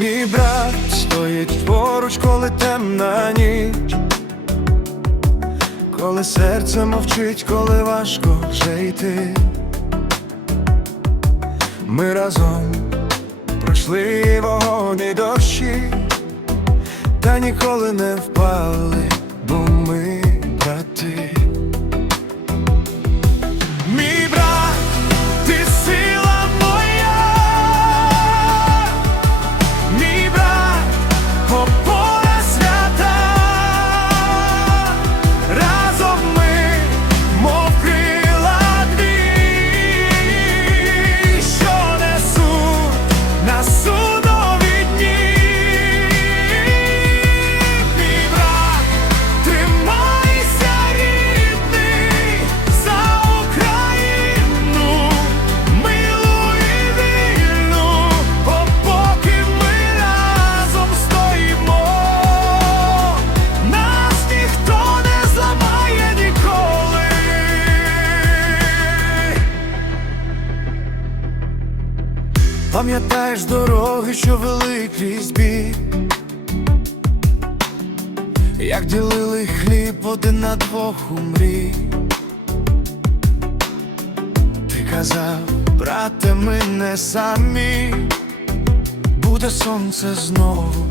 Мій брат стоїть поруч, коли темна ніч, коли серце мовчить, коли важко вже йти. Ми разом пройшли вогонь і дощі, та ніколи не впали, бо ми брати. Пам'ятаєш дороги, що вели крізь бій як ділили хліб один на двох у мрій Ти казав, брате, ми не самі, буде сонце знову,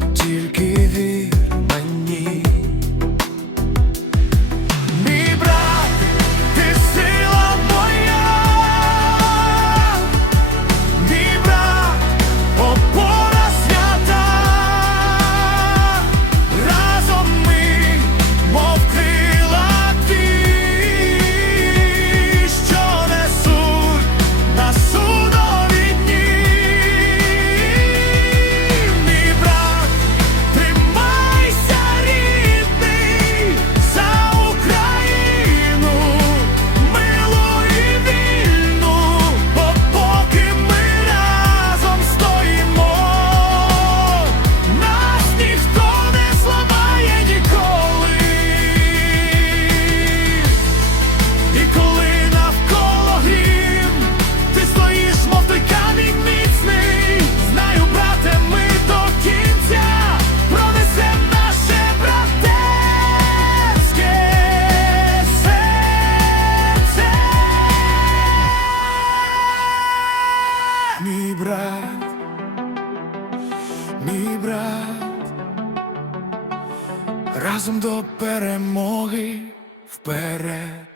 разом до перемоги вперед.